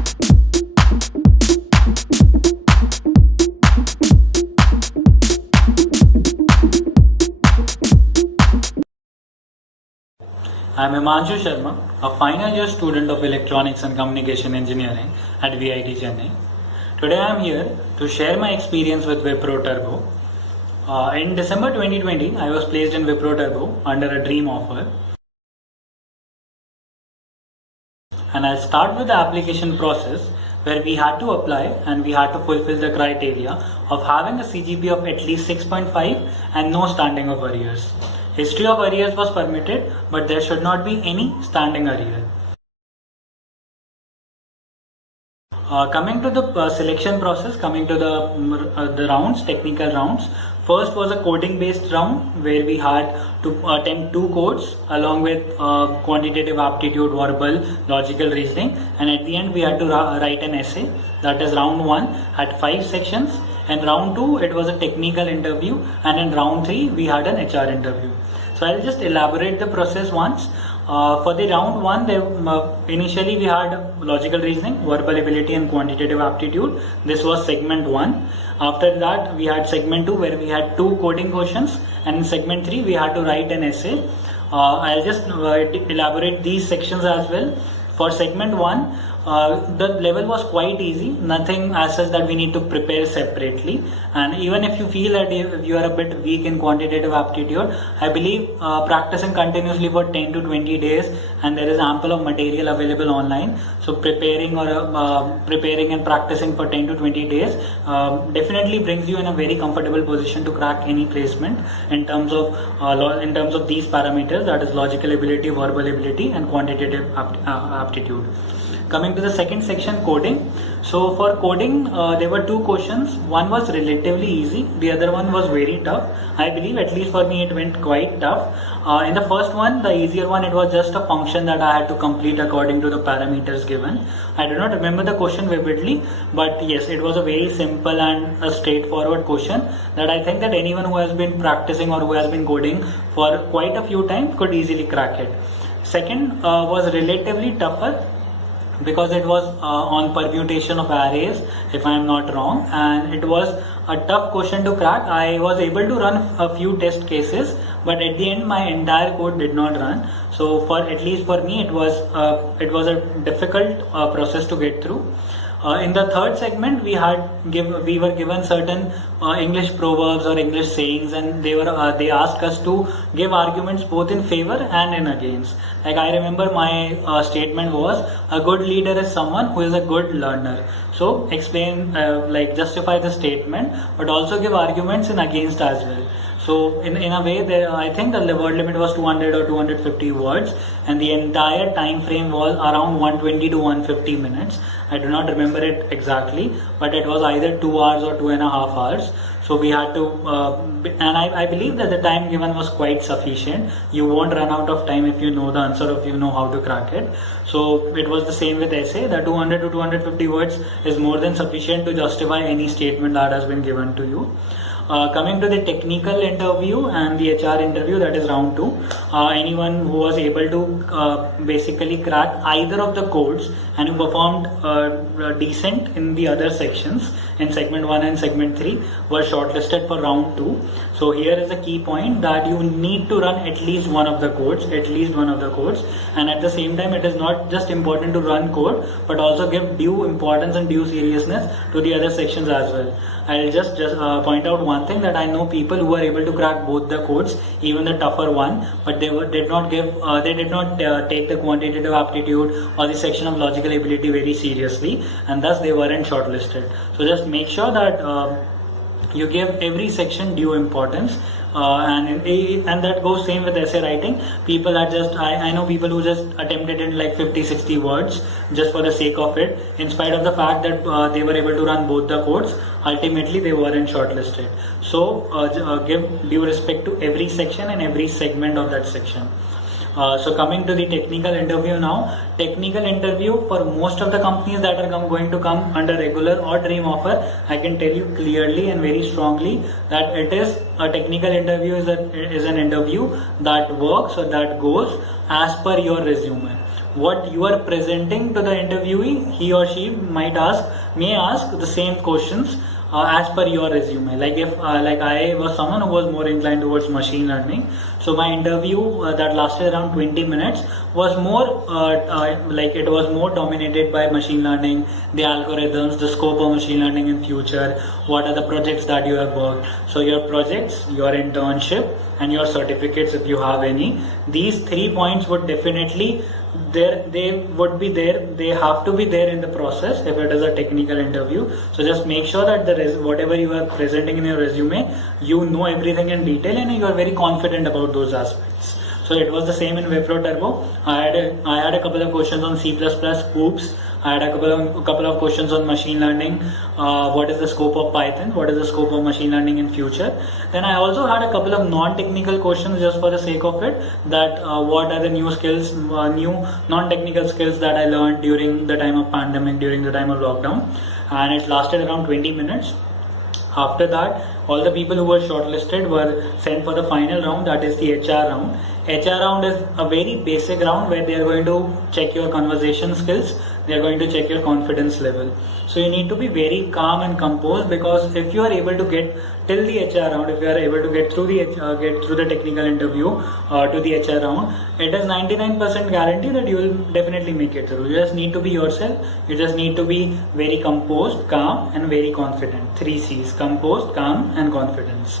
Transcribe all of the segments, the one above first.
I am Himanshu Sharma, a final year student of Electronics and Communication Engineering at VIT Chennai. Today I am here to share my experience with Wipro Turbo. In December 2020, I was placed in Wipro Turbo under a dream offer. And I'll start with the application process where we had to apply and we had to fulfill the criteria of having a CGPA of at least 6.5 and no standing of arrears. History of arrears was permitted, but there should not be any standing arrear. Coming to the selection process, coming to the rounds, technical rounds. First was a coding based round where we had to attempt 2 codes along with quantitative aptitude, verbal, logical reasoning, and at the end we had to write an essay. That is round 1 had 5 sections. In round 2 it was a technical interview, and in round 3 we had an HR interview. So I'll just elaborate the process once. For the round 1, initially we had logical reasoning, verbal ability and quantitative aptitude. This was segment 1. After that we had segment 2 where we had 2 coding questions, and in segment 3 we had to write an essay. I'll just elaborate these sections as well. For segment 1, the level was quite easy, nothing as such that we need to prepare separately. And even if you feel that you are a bit weak in quantitative aptitude, I believe practicing continuously for 10 to 20 days, and there is ample of material available online. So preparing and practicing for 10 to 20 days definitely brings you in a very comfortable position to crack any placement in terms of these parameters, that is logical ability, verbal ability and quantitative aptitude. Coming to the second section, coding. So for coding, there were 2 questions. One was relatively easy, the other one was very tough. I believe, at least for me, it went quite tough. In the first one, the easier one, it was just a function that I had to complete according to the parameters given. I do not remember the question vividly, but yes, it was a very simple and a straightforward question that I think that anyone who has been practicing or who has been coding for quite a few times could easily crack it. Second was relatively tougher, because it was on permutation of arrays, if I am not wrong, and it was a tough question to crack. I was able to run a few test cases, but at the end my entire code did not run. So at least for me it was a difficult process to get through. In the third segment, we were given certain English proverbs or English sayings, and they asked us to give arguments both in favor and in against. Like, I remember my statement was, a good leader is someone who is a good learner. So explain, justify the statement, but also give arguments in against as well. So in a way, I think the word limit was 200 or 250 words, and the entire time frame was around 120 to 150 minutes. I do not remember it exactly, but it was either 2 hours or 2.5 hours. So we had to, and I believe that the time given was quite sufficient. You won't run out of time if you know the answer, if you know how to crack it. So it was the same with essay. The 200 to 250 words is more than sufficient to justify any statement that has been given to you. Coming to the technical interview and the HR interview, that is round 2, anyone who was able to basically crack either of the codes and who performed decent in the other sections in segment 1 and segment 3 were shortlisted for round 2. So here is a key point, that you need to run at least one of the codes, and at the same time it is not just important to run code, but also give due importance and due seriousness to the other sections as well. I'll just point out one thing, that I know people who are able to crack both the codes, even the tougher one, but they did not take the quantitative aptitude or the section of logical ability very seriously, and thus they weren't shortlisted. So just make sure that you give every section due importance, and that goes same with essay writing. People are just, I know people who just attempted in like 50-60 words just for the sake of it, in spite of the fact that they were able to run both the codes. Ultimately they weren't shortlisted. So give due respect to every section and every segment of that section. So coming to the technical interview now. Technical interview for most of the companies that are going to come under regular or dream offer, I can tell you clearly and very strongly that it is a technical interview is an interview that works or that goes as per your resume. what you are presenting to the interviewee, he or she may ask the same questions as per your resume. Like if like I was someone who was more inclined towards machine learning, so my interview that lasted around 20 minutes was more like it was more dominated by machine learning, the algorithms, the scope of machine learning in future, what are the projects that you have worked. So your projects, your internship, and your certificates if you have any. These 3 points would definitely they have to be there in the process if it is a technical interview. So just make sure that whatever you are presenting in your resume, you know everything in detail and you are very confident about those aspects. So it was the same in Wipro Turbo. I had a couple of questions on C++, OOPS. I had a couple of questions on machine learning. What is the scope of Python? What is the scope of machine learning in future? Then I also had a couple of non-technical questions just for the sake of it. That what are the new skills, new non-technical skills that I learned during the time of pandemic, during the time of lockdown, and it lasted around 20 minutes. After that, all the people who were shortlisted were sent for the final round, that is the HR round. HR round is a very basic round where they are going to check your conversation skills, they are going to check your confidence level. So you need to be very calm and composed, because if you are able to get till the HR round, if you are able to get through the technical interview to the HR round, it is 99% guarantee that you will definitely make it through. You just need to be yourself. You just need to be very composed, calm, and very confident. 3 C's: composed, calm, and confidence.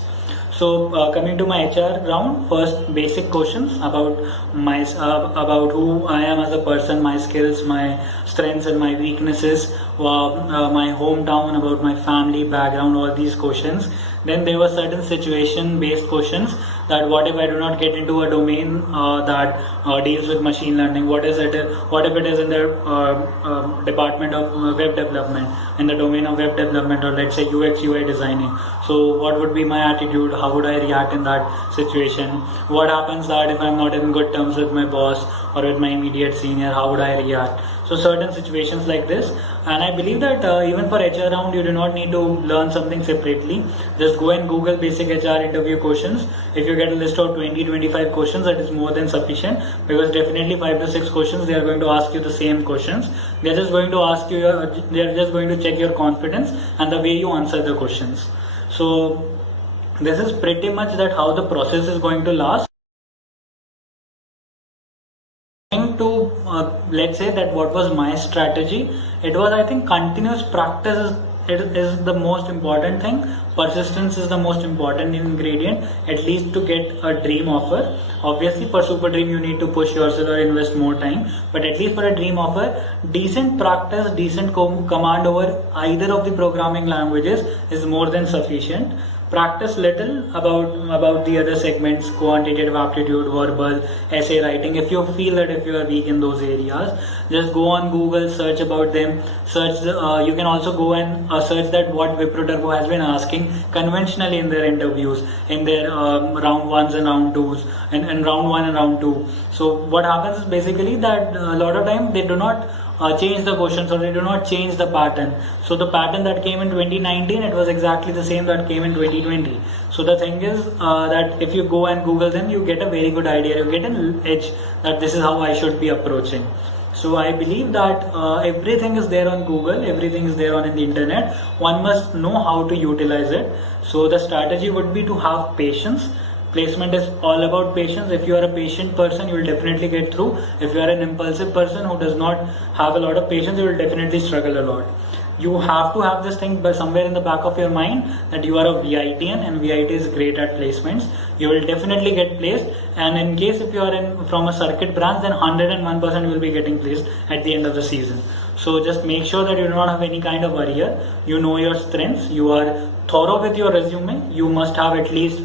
So coming to my HR round, first basic questions about about who I am as a person, my skills, my strengths and my weaknesses, my hometown, about my family background, all these questions. Then there were certain situation based questions, that what if I do not get into a domain that deals with machine learning? What if it is in the department of web development, in the domain of web development, or let's say UX UI designing? So what would be my attitude? How would I react in that situation? What happens that if I'm not in good terms with my boss or with my immediate senior? How would I react? So certain situations like this. And I believe that even for HR round, you do not need to learn something separately. Just go and Google basic HR interview questions. If you get a list of 20-25 questions, that is more than sufficient, because definitely 5 to 6 questions they are going to ask you the same questions. They are just going to ask you, they are just going to check your confidence and the way you answer the questions. So this is pretty much that how the process is going to last. To let's say that what was my strategy, it was, I think, continuous practice is the most important thing. Persistence is the most important ingredient, at least to get a dream offer. Obviously for super dream you need to push yourself or invest more time, but at least for a dream offer, decent practice, decent command over either of the programming languages is more than sufficient. Practice little about the other segments, quantitative aptitude, verbal, essay writing. If you feel that if you are weak in those areas, just go on Google, search about them. You can also go and search that what Wipro Turbo has been asking conventionally in their interviews, in their round ones and round twos, and round one and round two. So what happens is basically that a lot of time they do not change the questions, or they do not change the pattern. So the pattern that came in 2019, it was exactly the same that came in 2020. So the thing is that if you go and Google them, you get a very good idea, you get an edge that this is how I should be approaching. So I believe that everything is there on Google, everything is there on the internet. One must know how to utilize it. So the strategy would be to have patience. Placement is all about patience. If you are a patient person, you will definitely get through. If you are an impulsive person who does not have a lot of patience, you will definitely struggle a lot. You have to have this thing somewhere in the back of your mind that you are a VITian, and VIT is great at placements. You will definitely get placed, and in case if you are from a circuit branch, then 101% you will be getting placed at the end of the season. So just make sure that you do not have any kind of barrier. You know your strengths. You are thorough with your resume. You must have at least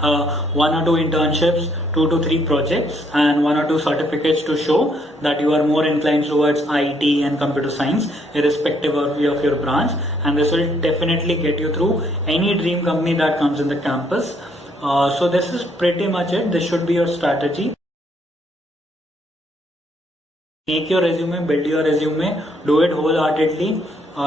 1 or 2 internships, 2 to 3 projects, and 1 or 2 certificates to show that you are more inclined towards IT and computer science, irrespective of your branch. And this will definitely get you through any dream company that comes in the campus. So this is pretty much it. This should be your strategy. Make your resume, build your resume, do it wholeheartedly.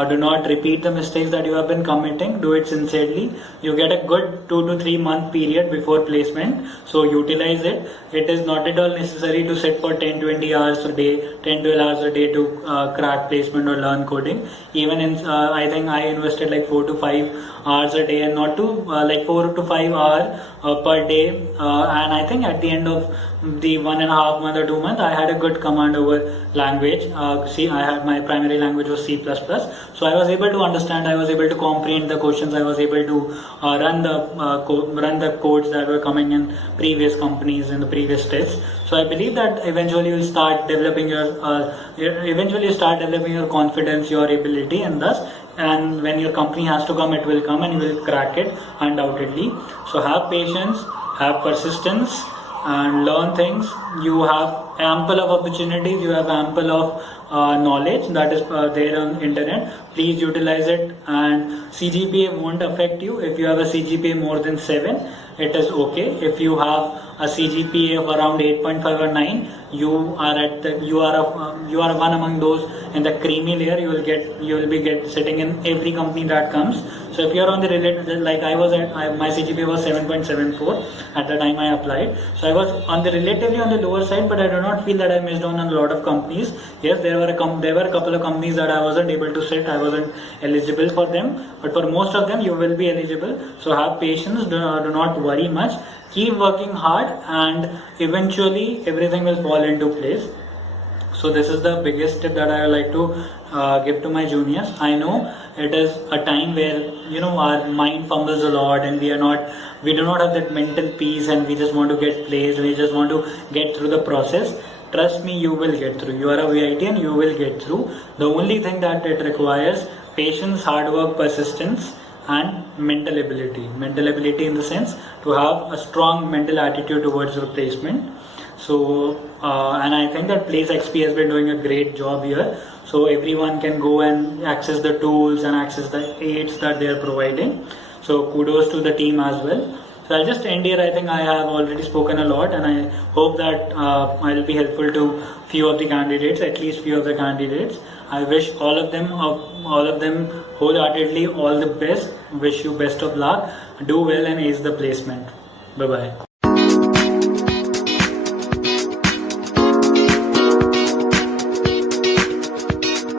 Do not repeat the mistakes that you have been committing. Do it sincerely. You get a good 2 to 3 month period before placement, so utilize it. It is not at all necessary to sit for 10-20 hours a day, 10-12 hours a day to crack placement or learn coding. Even in I think I invested like 4 to 5 hours a day, and not to like 4 to 5 hours per day, and I think at the end of the 1.5 month or 2 months I had a good command over language. I had my primary language was C++, so I was able to understand, I was able to comprehend the questions, I was able to run the codes that were coming in previous companies in the previous tests. So I believe that eventually you start developing your confidence, your ability, and when your company has to come, it will come and you will crack it undoubtedly. So have patience, have persistence, and learn things. You have ample of opportunities, you have ample of knowledge that is there on internet. Please utilize it, and CGPA won't affect you. If you have a CGPA more than 7, it is okay. If you have a CGPA of around 8.5 or 9, you are one among those in the creamy layer. You will be sitting in every company that comes. So if you are on the related, like I was my CGPA was 7.74 at the time I applied. So I was on the relatively on the lower side, but I do not feel that I missed on a lot of companies. Yes, there were a couple of companies that I wasn't able to sit. I wasn't eligible for them, but for most of them you will be eligible. So have patience. Do not worry much. Keep working hard, and eventually everything will fall into place. So this is the biggest tip that I would like to give to my juniors. I know it is a time where our mind fumbles a lot, and we do not have that mental peace, and we just want to get placed. We just want to get through the process. Trust me, you will get through. You are a VIT and you will get through. The only thing that it requires: patience, hard work, persistence, and mental ability. Mental ability in the sense to have a strong mental attitude towards replacement. So, and I think that Place XP has been doing a great job here. So everyone can go and access the tools and access the aids that they are providing. So kudos to the team as well. So I'll just end here. I think I have already spoken a lot, and I hope that I'll be helpful to few of the candidates, at least few of the candidates. I wish all of them wholeheartedly all the best. Wish you best of luck. Do well and ace the placement. Bye bye.